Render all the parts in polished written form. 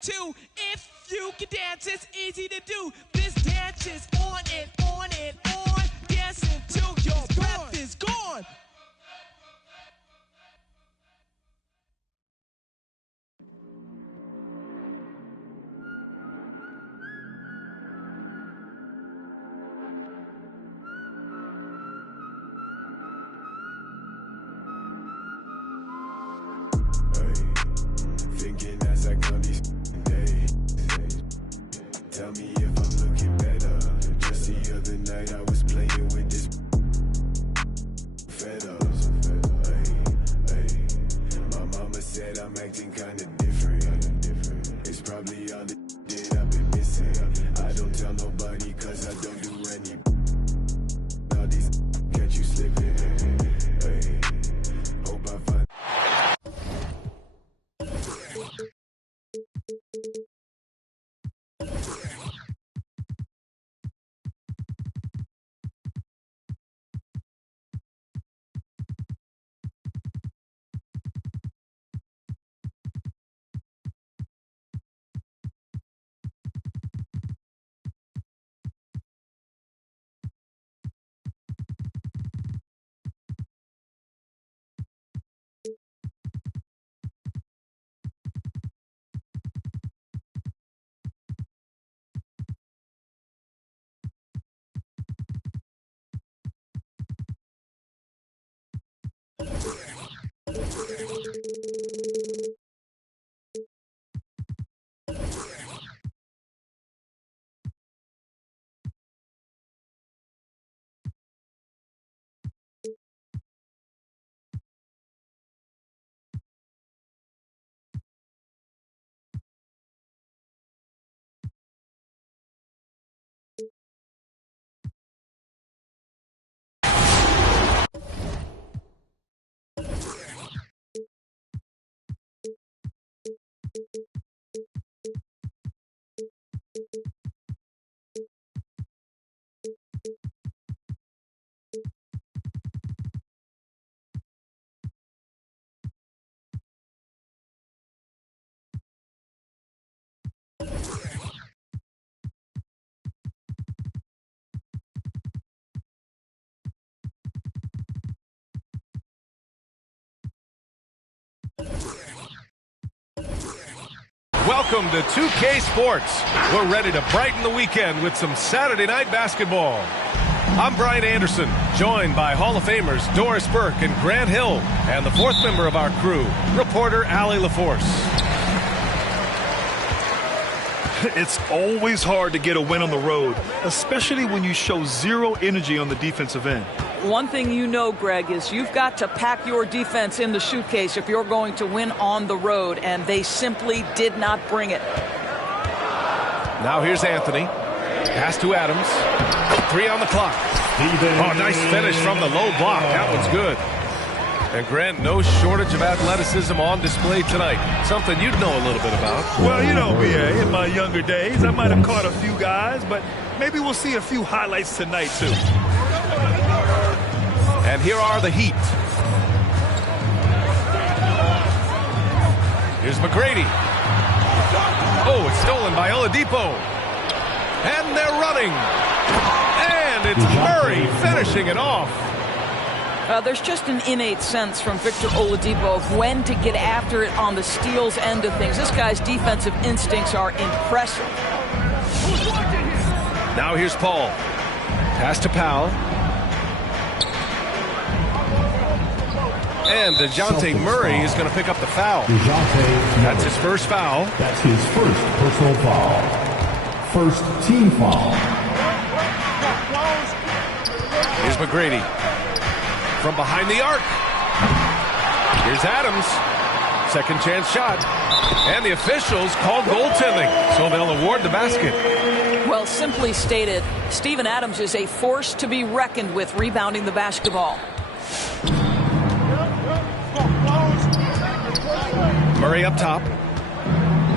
Two, if you can dance, it's easy to do. This dance is on and on and on. Dance until your breath is gone. Thinking as I come these days, tell me if I'm looking better. Just the other night I was playing with this fed up. My mama said I'm acting kinda different. It's probably all the that I've been missing. I don't tell nobody cause I don't do any. All these catch you slipping. Hope I find. Welcome to 2K Sports. We're ready to brighten the weekend with some Saturday night basketball. I'm Brian Anderson, joined by Hall of Famers Doris Burke and Grant Hill, and the fourth member of our crew, reporter Allie LaForce. It's always hard to get a win on the road, especially when you show zero energy on the defensive end. One thing you know, Greg, is you've got to pack your defense in the suitcase if you're going to win on the road, and they simply did not bring it. Now here's Anthony. Pass to Adams. 3 on the clock. Oh, nice finish from the low block. That one's good. And Grant, no shortage of athleticism on display tonight. Something you'd know a little bit about. Well, you know, B.A., in my younger days, I might have caught a few guys, but maybe we'll see a few highlights tonight, too. And here are the Heat. Here's McGrady. Oh, it's stolen by Oladipo. And they're running. And it's Murray finishing it off. There's just an innate sense from Victor Oladipo of when to get after it on the steals end of things. This guy's defensive instincts are impressive. Now here's Paul. Pass to Powell. And DeJounte Murray is going to pick up the foul. That's his first foul. That's his first personal foul. First team foul. Here's McGrady. From behind the arc. Here's Adams. Second chance shot. And the officials called goaltending, so they'll award the basket. Well, simply stated, Steven Adams is a force to be reckoned with rebounding the basketball. Murray up top.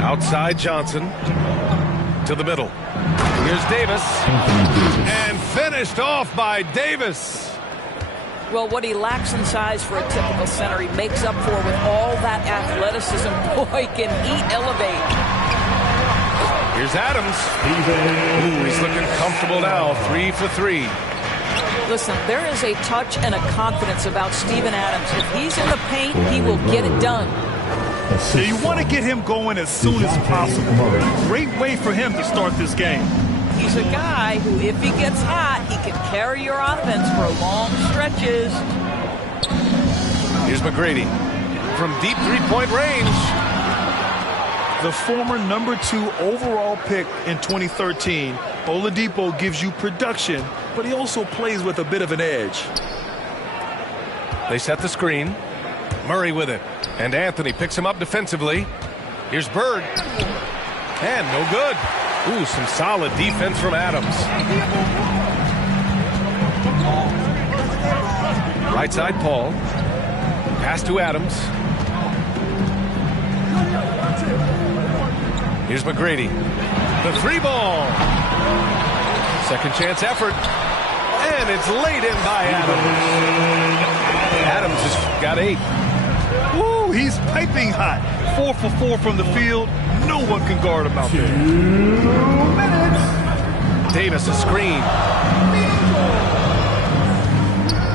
Outside Johnson. To the middle. Here's Davis. And finished off by Davis. Well, what he lacks in size for a typical center, he makes up for with all that athleticism. Boy, can he elevate. Here's Adams. Ooh, he's looking comfortable now. 3 for 3. Listen, there is a touch and a confidence about Steven Adams. If he's in the paint, he will get it done. Yeah, you want to get him going as soon as possible. Great way for him to start this game. He's a guy who, if he gets hot, he can carry your offense for long stretches. Here's McGrady from deep three-point range. The former #2 overall pick in 2013, Oladipo gives you production, but he also plays with a bit of an edge. They set the screen. Murray with it. And Anthony picks him up defensively. Here's Bird. And no good. Ooh, some solid defense from Adams. Right side, Paul. Pass to Adams. Here's McGrady. The 3-ball. Second chance effort. And it's laid in by Adams. Adams has got 8. Woo, he's piping hot. 4 for 4 from the field. No one can guard him out there. 2 minutes. Davis a screen.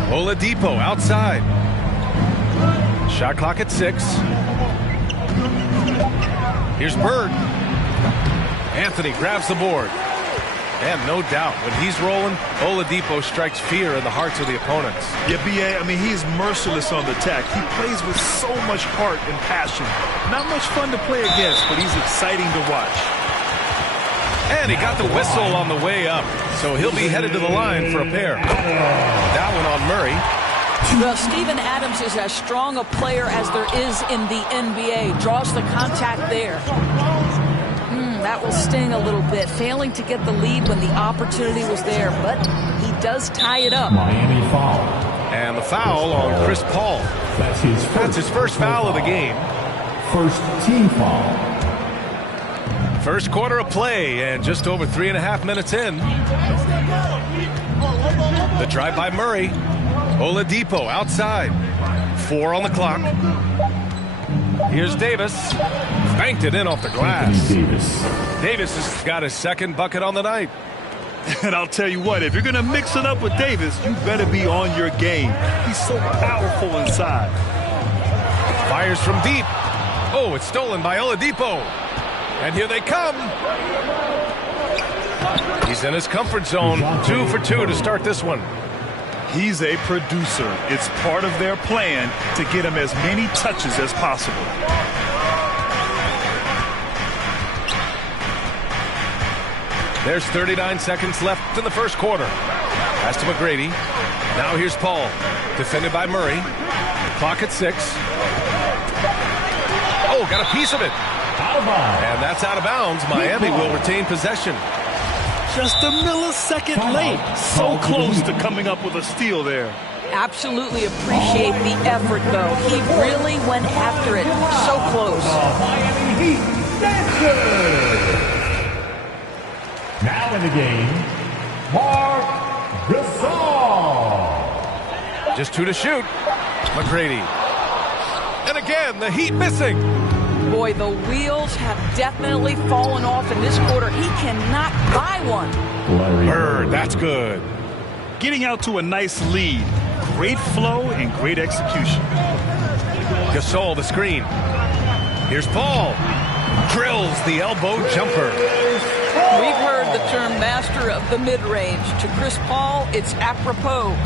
Oladipo outside. Shot clock at 6. Here's Bird. Anthony grabs the board. And no doubt, when he's rolling, Oladipo strikes fear in the hearts of the opponents. Yeah, B.A., I mean, he's merciless on the attack. He plays with so much heart and passion. Not much fun to play against, but he's exciting to watch. And he got the whistle on the way up, so he'll be headed to the line for a pair. That one on Murray. Well, Steven Adams is as strong a player as there is in the NBA. Draws the contact there. That will sting a little bit. Failing to get the lead when the opportunity was there, but he does tie it up. Miami foul. And the foul on Chris Paul. That's his first foul of the game. First team foul. First quarter of play and just over 3.5 minutes in. The drive by Murray. Oladipo outside. 4 on the clock. Here's Davis. Banked it in off the glass. Davis has got his second bucket on the night. And I'll tell you what, if you're going to mix it up with Davis, you better be on your game. He's so powerful inside. Fires from deep. Oh, it's stolen by Oladipo. And here they come. He's in his comfort zone. 2 for 2 to start this one. He's a producer. It's part of their plan to get him as many touches as possible. There's 39 seconds left in the first quarter. Pass to McGrady. Now here's Paul. Defended by Murray. Clock at 6. Oh, got a piece of it. And that's out of bounds. Miami will retain possession. Just a millisecond late. So close to coming up with a steal there. Absolutely appreciate the effort, though. He really went after it. So close. Miami Heat dancers. Now in the game, Mark Gasol. Just 2 to shoot. McGrady. And again, the Heat missing. Boy, the wheels have definitely fallen off in this quarter. He cannot buy one. Bird, that's good. Getting out to a nice lead. Great flow and great execution. Gasol, the screen. Here's Paul. Drills the elbow jumper. We've heard the term master of the mid-range. To Chris Paul, it's apropos.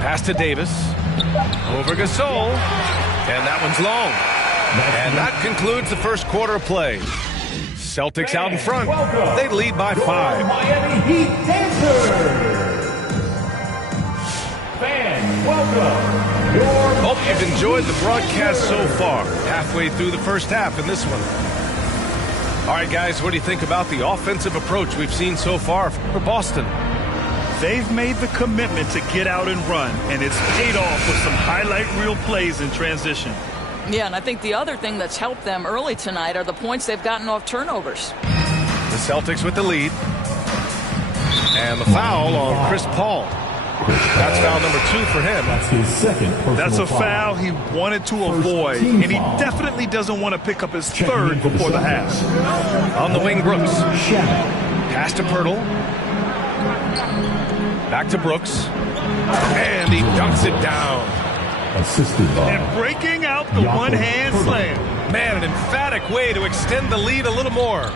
Pass to Davis. Over Gasol. And that one's long. And that concludes the first quarter of play. Celtics out in front. They lead by 5. Miami Heat dancers. Fans, welcome. Hope you've enjoyed the broadcast so far. Halfway through the first half in this one. All right, guys, what do you think about the offensive approach we've seen so far for Boston? They've made the commitment to get out and run, and it's paid off with some highlight reel plays in transition. Yeah, and I think the other thing that's helped them early tonight are the points they've gotten off turnovers. The Celtics with the lead. And the foul on Chris Paul. That's foul number 2 for him. That's his second personal That's a foul. foul he wanted to avoid, team and he foul. definitely doesn't want to pick up his Checking third in for the before the Celtics. half. On the wing, Brooks. Shannon. Pass to Pirtle. Back to Brooks. And he dunks it down. Assisted by And breaking out the Jakob one-hand Pirtle. slam. Man, an emphatic way to extend the lead a little more.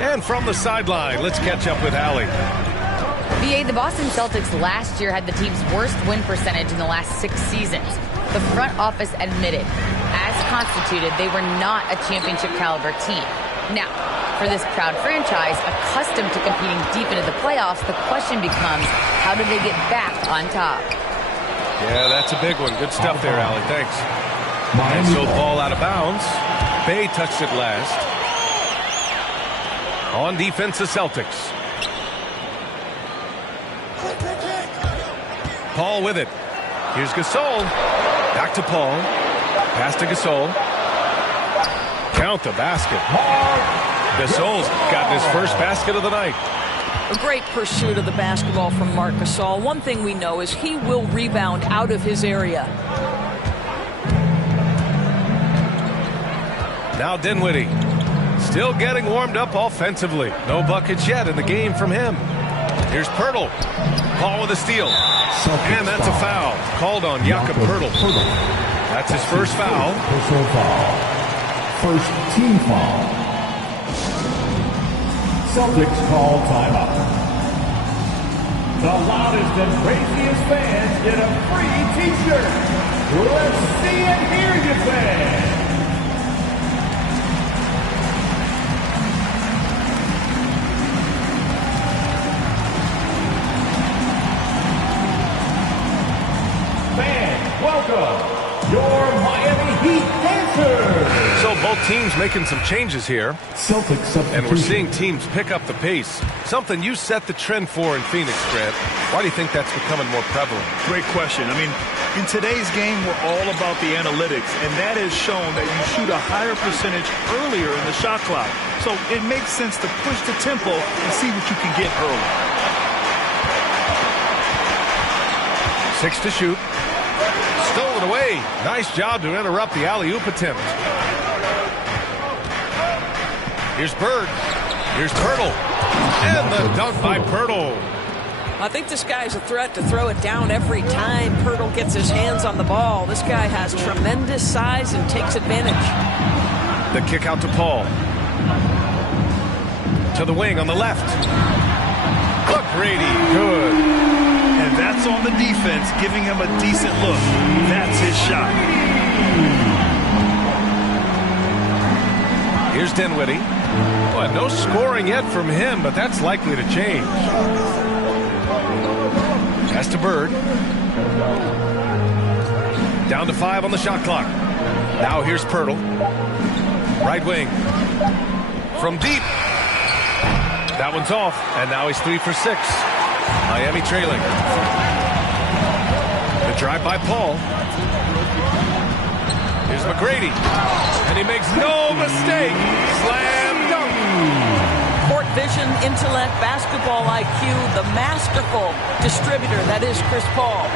And from the sideline, let's catch up with Allie. The Boston Celtics last year had the team's worst win percentage in the last 6 seasons. The front office admitted, as constituted, they were not a championship caliber team. Now, for this proud franchise, accustomed to competing deep into the playoffs, the question becomes, how do they get back on top? Yeah, that's a big one. Good stuff there, Allie. Thanks. And Miami so ball out of bounds. Bay touched it last. On defense, the Celtics. Paul with it. Here's Gasol. Back to Paul. Pass to Gasol. Count the basket. Gasol's gotten his first basket of the night. A great pursuit of the basketball from Marc Gasol. One thing we know is he will rebound out of his area. Now Dinwiddie. Still getting warmed up offensively. No buckets yet in the game from him. Here's Pirtle. Paul with a steal. And that's a foul. Called on Jakob Pirtle. That's his first foul. Personal foul. First team foul. Celtics call timeout. The loudest and craziest fans get a free t-shirt. Let's see and hear you, fans. Welcome, your Miami Heat dancers. So both teams making some changes here. Celtics substitution. And we're seeing teams pick up the pace. Something you set the trend for in Phoenix, Grant. Why do you think that's becoming more prevalent? Great question. I mean, in today's game, we're all about the analytics, and that has shown that you shoot a higher percentage earlier in the shot clock. So it makes sense to push the tempo and see what you can get early. 6 to shoot. Stolen away. Nice job to interrupt the alley-oop attempt. Here's Bird. Here's Pirtle. And the dunk by Pirtle. I think this guy's a threat to throw it down every time Pirtle gets his hands on the ball. This guy has tremendous size and takes advantage. The kick out to Paul. To the wing on the left. McGrady, good. And that's on the defense, giving him a decent look. That's his shot. Here's Dinwiddie. Well, no scoring yet from him, but that's likely to change. Pass to Bird. Down to 5 on the shot clock. Now here's Pirtle. Right wing. From deep. That one's off, and now he's 3 for 6. Miami trailing. The drive by Paul. Here's McGrady. And he makes no mistake. Slam dunk. Court vision, intellect, basketball IQ, the masterful distributor that is Chris Paul.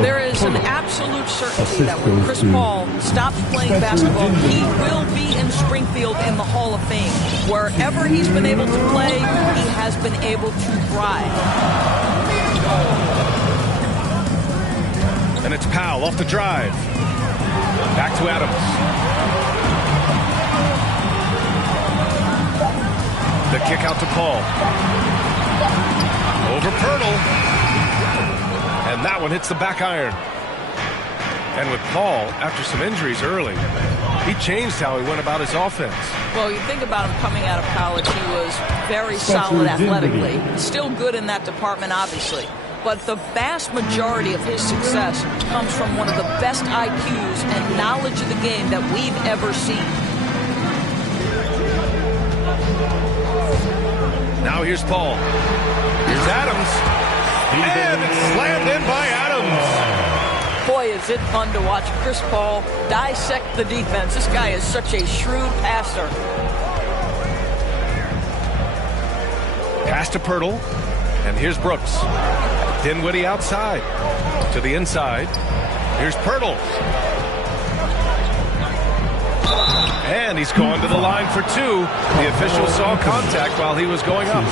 There is an absolute certainty that when Chris Paul stops playing basketball, he will be in Springfield in the Hall of Fame. Wherever he's been able to play, he has been able to thrive. And it's Powell off the drive. Back to Adams. The kick out to Paul. Over Pirtle. And that one hits the back iron. And with Paul, after some injuries early, he changed how he went about his offense. Well, you think about him coming out of college, he was very solid athletically. Still good in that department, obviously. But the vast majority of his success comes from one of the best IQs and knowledge of the game that we've ever seen. Now here's Paul. Here's Adams. And it's slammed in by Adams. Boy, is it fun to watch Chris Paul dissect the defense. This guy is such a shrewd passer. Pass to Pirtle. And here's Brooks. Dinwiddie outside. To the inside. Here's Pirtle. And he's going to the line for two. The official saw contact while he was going up.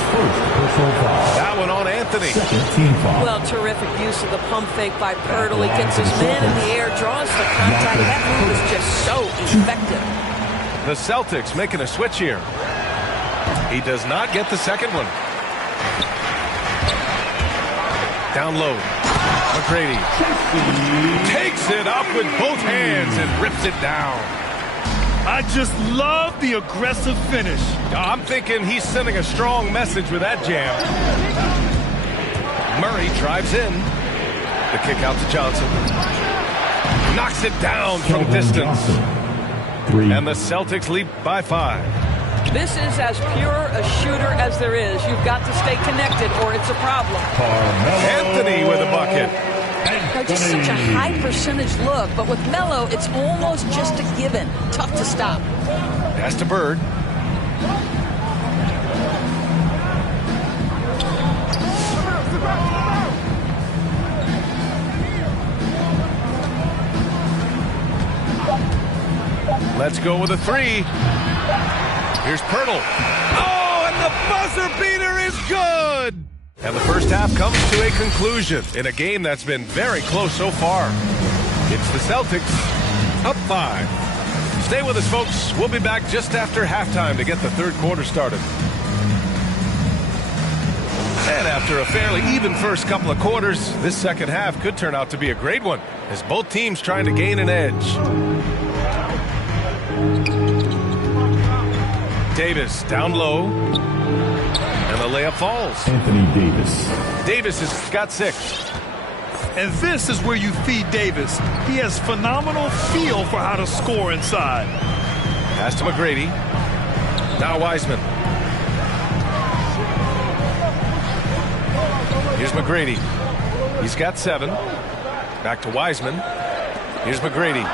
That one on Anthony. Well, terrific use of the pump fake by Pirtle. He gets his man in the air, draws the contact. That move is just so effective. The Celtics making a switch here. He does not get the second one. Down low. McGrady takes it up with both hands and rips it down. I just love the aggressive finish. I'm thinking he's sending a strong message with that jam. Murray drives in. The kick out to Johnson. Knocks it down from distance. And the Celtics lead by 5. This is as pure a shooter as there is. You've got to stay connected or it's a problem. Anthony with a bucket. Just such a high percentage look, but with Melo, it's almost just a given. Tough to stop. Pass to Bird. Let's go with a three. Here's Pirtle. Oh, and the buzzer beater is good. And the first half comes to a conclusion in a game that's been very close so far. It's the Celtics up 5. Stay with us, folks. We'll be back just after halftime to get the third quarter started. And after a fairly even first couple of quarters, this second half could turn out to be a great one as both teams trying to gain an edge. Davis down low. And the layup falls. Anthony Davis. Davis has got 6. And this is where you feed Davis. He has phenomenal feel for how to score inside. Pass to McGrady. Now Wiseman. Here's McGrady. He's got 7. Back to Wiseman. Here's McGrady.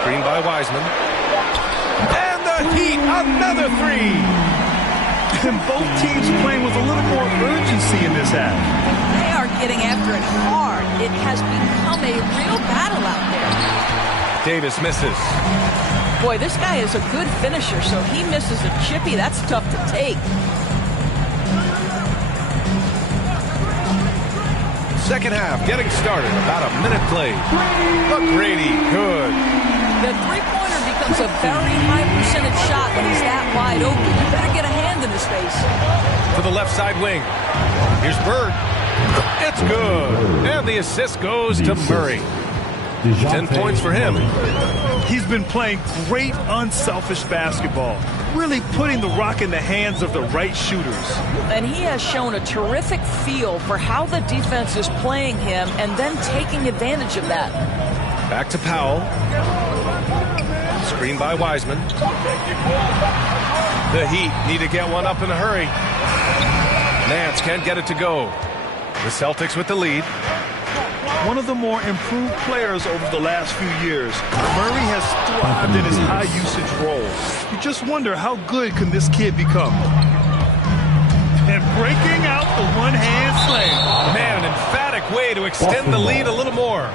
Screen by Wiseman. And the Heat, another 3. And both teams playing with a little more urgency in this half. They are getting after it hard. It has become a real battle out there. Davis misses. Boy, this guy is a good finisher, so he misses a chippy. That's tough to take. Second half getting started. About a minute played. McGrady, good. The three-pointer becomes a very high percentage shot when he's that wide open. You better get a hand in his face. To the left side wing. Here's Bird. It's good. And the assist goes to Murray. 10 points for him. He's been playing great unselfish basketball, really putting the rock in the hands of the right shooters. And he has shown a terrific feel for how the defense is playing him and then taking advantage of that. Back to Powell. Screen by Wiseman. The Heat need to get one up in a hurry. Nance can't get it to go. The Celtics with the lead. One of the more improved players over the last few years, Murray has thrived in his high-usage role. You just wonder how good can this kid become. And breaking out the one-hand slam. Man, an emphatic way to extend the lead a little more.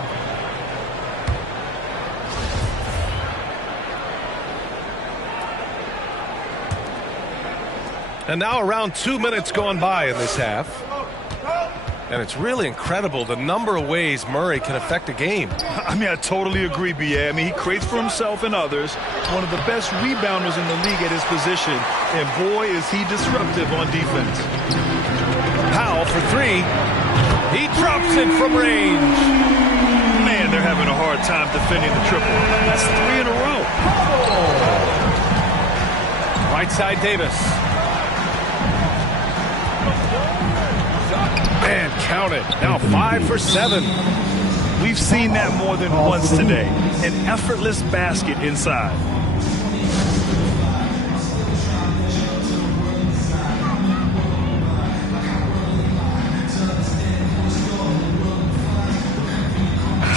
And now around 2 minutes gone by in this half. And it's really incredible the number of ways Murray can affect a game. I mean, I totally agree, B.A. I mean, he creates for himself and others. One of the best rebounders in the league at his position. And boy, is he disruptive on defense. Powell for 3. He drops it from range. Man, they're having a hard time defending the triple. That's 3 in a row. Right side Davis. And count it. Now 5 for 7. We've seen that more than once today. An effortless basket inside.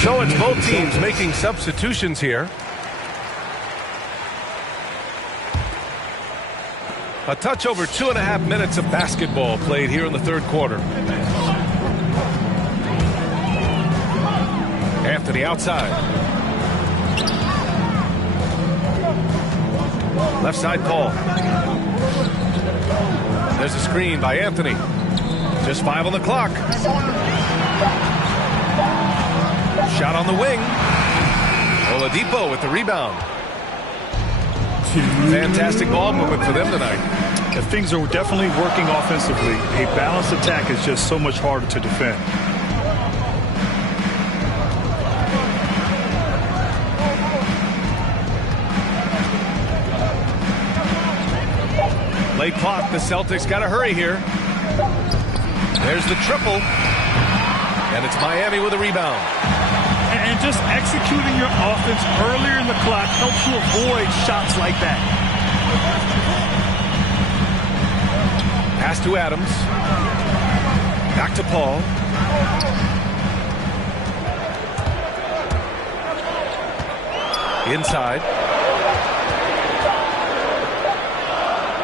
So it's both teams making substitutions here. A touch over 2.5 minutes of basketball played here in the third quarter. Anthony outside. Left side Paul. There's a screen by Anthony. Just 5 on the clock. Shot on the wing. Oladipo with the rebound. Fantastic ball movement for them tonight. And things are definitely working offensively. A balanced attack is just so much harder to defend. Late clock, the Celtics got to hurry here. There's the triple. And it's Miami with a rebound. And just executing your offense earlier in the clock helps you avoid shots like that. Pass to Adams. Back to Paul. Inside.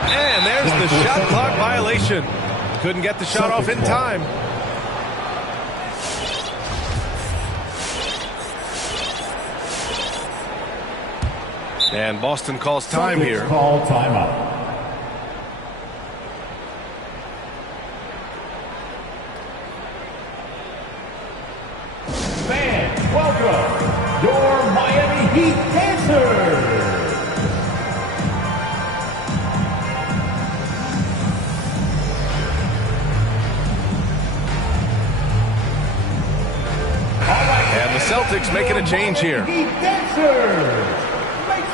And there's the shot clock violation. Couldn't get the shot off in time. And Boston calls time here. Call timeout. Fans, welcome your Miami Heat dancers. And the Celtics making a change here. Heat dancers.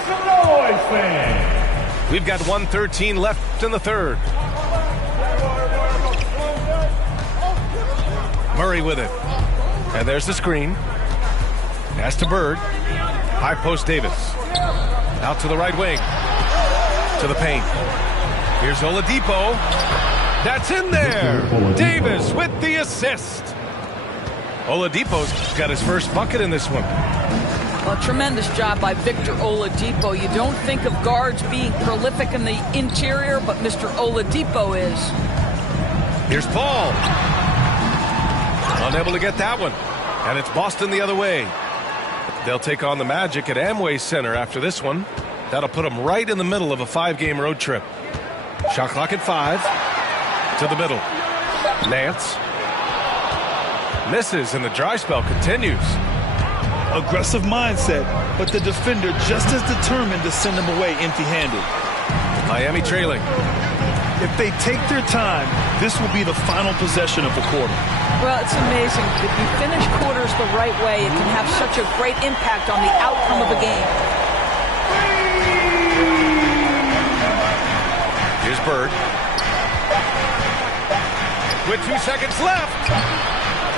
Some noise, fans. We've got 1:13 left in the third. Murray with it. And there's the screen. Pass to Bird. High post Davis. Out to the right wing. To the paint. Here's Oladipo. That's in there. Davis with the assist. Oladipo's got his first bucket in this one. A tremendous job by Victor Oladipo. You don't think of guards being prolific in the interior, but Mr. Oladipo is. Here's Paul. Unable to get that one. And it's Boston the other way. They'll take on the Magic at Amway Center after this one. That'll put them right in the middle of a 5-game road trip. Shot clock at 5. To the middle. Nance. Misses, and the dry spell continues. Aggressive mindset, but the defender just as determined to send him away empty-handed. Miami trailing. If they take their time, this will be the final possession of the quarter. Well, it's amazing. If you finish quarters the right way, it can have such a great impact on the outcome of a game. Here's Bird. With 2 seconds left.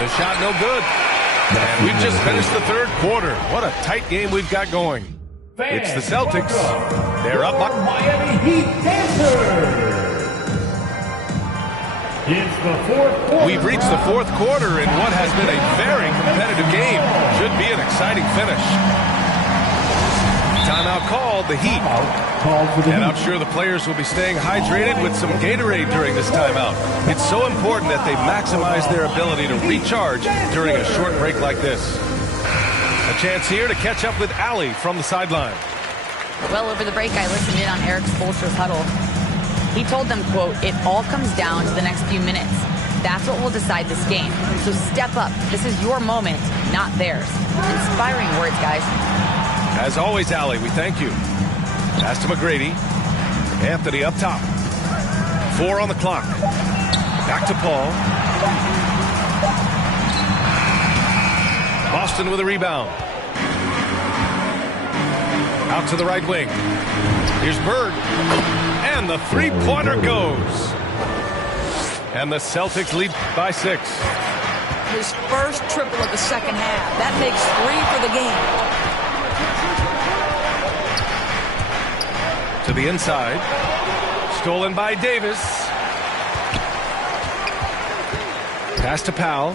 The shot no good. And we've just finished the third quarter. What a tight game we've got going. It's the Celtics. They're up by Miami Heat dancers. It's the fourth quarter. We've reached the fourth quarter in what has been a very competitive game. Should be an exciting finish. Timeout called, the Heat. And I'm sure the players will be staying hydrated with some Gatorade during this timeout. It's so important that they maximize their ability to recharge during a short break like this. A chance here to catch up with Allie from the sideline. Well, over the break, I listened in on Eric Spoelstra's huddle. He told them, quote, "It all comes down to the next few minutes. That's what will decide this game. So step up. This is your moment, not theirs." Inspiring words, guys. As always, Allie, we thank you. Pass to McGrady. Anthony up top. 4 on the clock. Back to Paul. Boston with a rebound. Out to the right wing. Here's Bird. And the three-pointer goes. And the Celtics lead by 6. His first triple of the second half. That makes 3 for the game. To the inside. Stolen by Davis. Pass to Powell.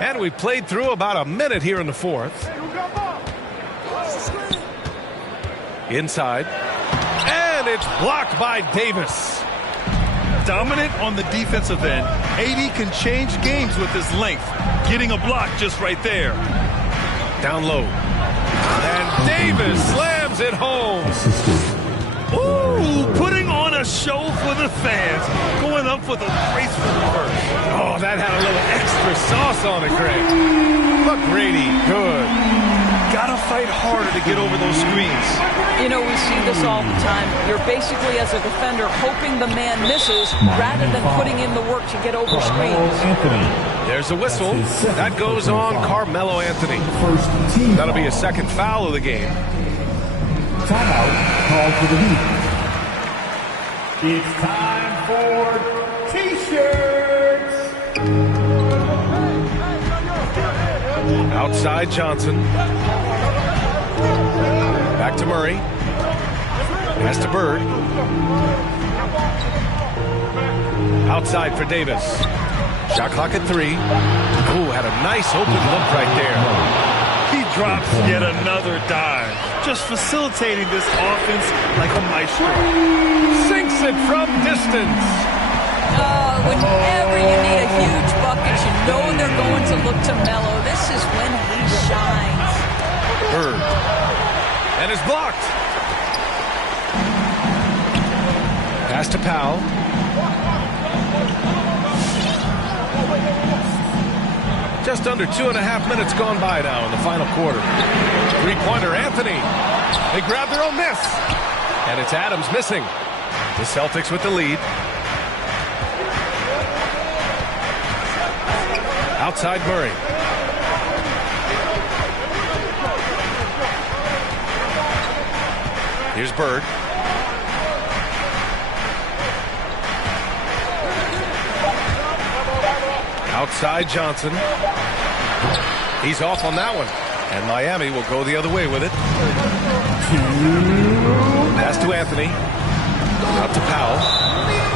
And we played through about a minute here in the fourth. Inside. And it's blocked by Davis. dominant on the defensive end, AD can change games with his length. Getting a block just right there. Down low. And Davis slams it home. Ooh, putting on a show for the fans. Going up with a graceful reverse. Oh, that had a little extra sauce on it, Greg. McGrady, good. Gotta fight harder to get over those screens. You know, we see this all the time. You're basically, as a defender, hoping the man misses rather than putting in the work to get over screens. There's a whistle. That goes on Carmelo Anthony. That'll be his second foul of the game. Timeout called for the Heat. It's time for T-shirts. Outside Johnson. Back to Murray. Pass to Bird. Outside for Davis. Shot clock at 3. Ooh, had a nice open look right there. He drops yet another dive. Just facilitating this offense like a maestro. Sinks it from distance. Whenever you need a huge bucket, you know they're going to look to Melo. This is when he shines. Bird. And is blocked. Pass to Powell. Just under 2.5 minutes gone by now in the final quarter. Three-pointer Anthony. They grab their own miss. And it's Adams missing. The Celtics with the lead. Outside Murray. Here's Bird. Outside Johnson. He's off on that one. And Miami will go the other way with it. Pass to Anthony. Out to Powell.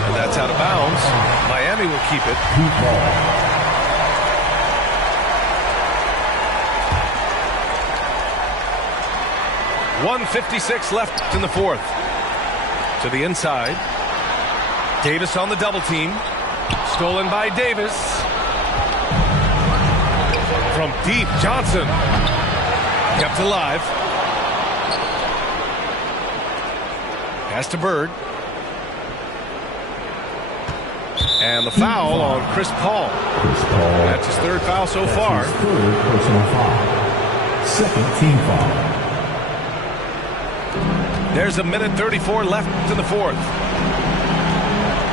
And that's out of bounds. Miami will keep it. 1:56 left in the fourth. To the inside. Davis on the double team. Stolen by Davis. From deep, Johnson. Kept alive. Pass to Bird. And the foul on Chris Paul. That's his third foul so far. Third personal foul. Second team foul. There's 1:34 left in the fourth.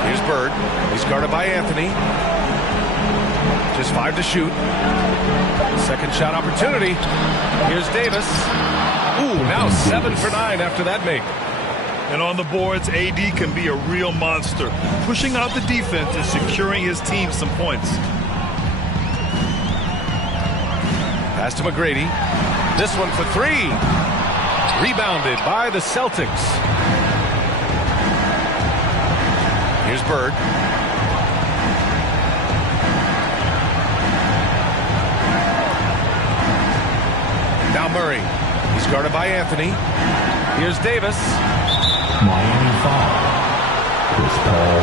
Here's Bird. He's guarded by Anthony. Just 5 to shoot. Second shot opportunity. Here's Davis. Ooh, now 7 for 9 after that make. And on the boards, AD can be a real monster, pushing out the defense and securing his team some points. Pass to McGrady. This one for 3. Rebounded by the Celtics. Here's Bird. Now Murray. He's guarded by Anthony. Here's Davis. Miami foul. Chris Paul.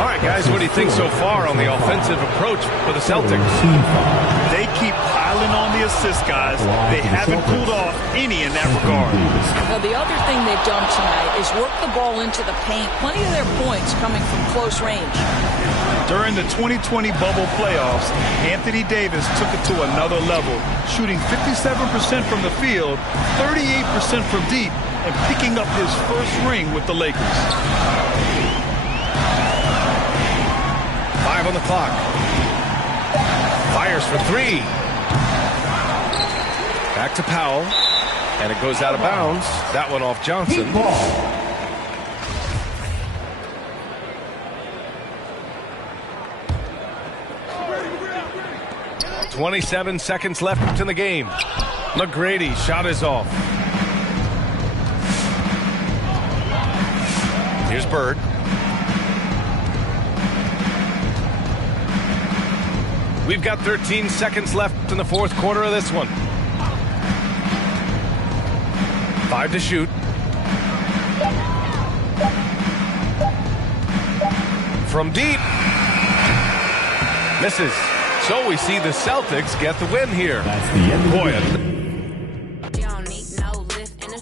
All right, guys, what do you think so far on the offensive approach for the Celtics? They keep piling on the assist, guys. They haven't cooled off any in that regard. Now, the other thing they've done tonight is work the ball into the paint. Plenty of their points coming from close range. During the 2020 bubble playoffs, Anthony Davis took it to another level, shooting 57% from the field, 38% from deep, and picking up his first ring with the Lakers. 5 on the clock. Fires for 3. Back to Powell. And it goes out of bounds. That one off Johnson. 27 seconds left in the game. McGrady shot is off. Here's Bird. We've got 13 seconds left in the fourth quarter of this one. 5 to shoot. from deep. Misses. So we see the Celtics get the win here. That's the end of the You don't need no lift in a.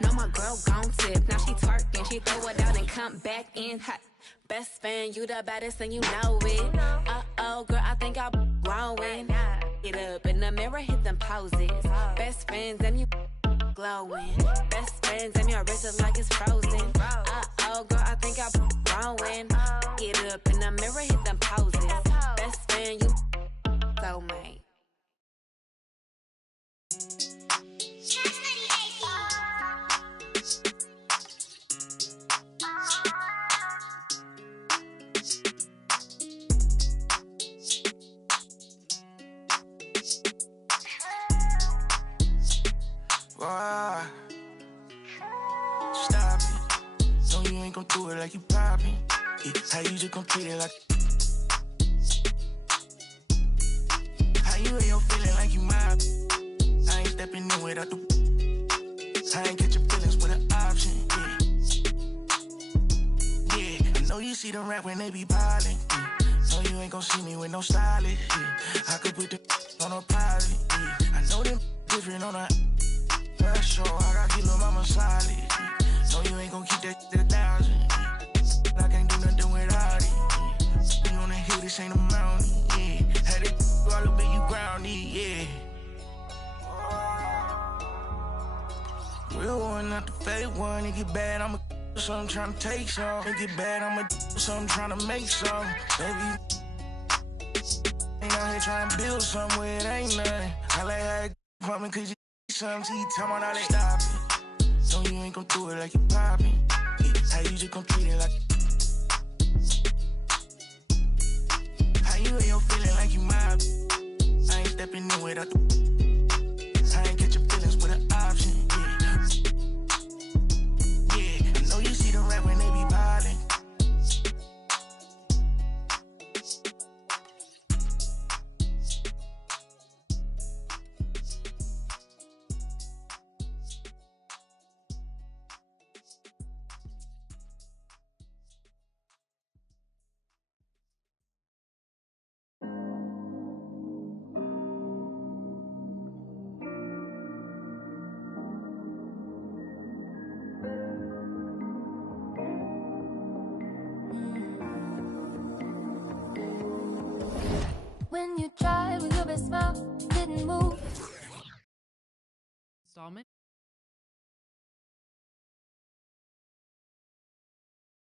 No, my girl gon' tip. Now she twerking, she throw it out and come back in hot. Best friend, you the baddest and you know it. Uh-oh, girl, I think I'm growing. Get up in the mirror, hit them poses. Best friends and you glowing. Best friends and your wrist is like it's frozen. Uh-oh, girl, I think I'm growing. Get up in the mirror, hit them poses. Best friend, you soulmate. Stop it. No, you ain't gon' do it like you poppin'. Yeah, how you just gon' treat it like. How you ain't your feeling like you mob. I ain't stepping in without the. I ain't catch your feelings with an option. Yeah, yeah. I know you see them rap when they be ballin'. Yeah. No, you ain't gon' see me with no stylist. Yeah. I could put the on a private. Yeah. I know them different on a. Sure, I got kilo mama solid. Yeah. No, you ain't gon' keep that to 1,000. Yeah. I can't do nothing without it. Yeah. You wanna hear this ain't a mountain. Yeah. Had it all up in you grounded. Yeah. Real one, not the fake one. It get bad, I'ma so I'm tryna take some. It get bad, I'ma so I'm tryna make some. Baby, ain't out here tryna build somewhere it ain't nothing. I like how it pumping 'cause you something, see, tell me how they stop it. No, you ain't gon' do it like you poppin'. Yeah, how you just gon' treat it like. How you ain't your feeling like you mob. I ain't stepping in without the. I ain't catch your feelings with an option. Yeah, yeah. I know you see the rap when they be ballin'. When you try with your best smile,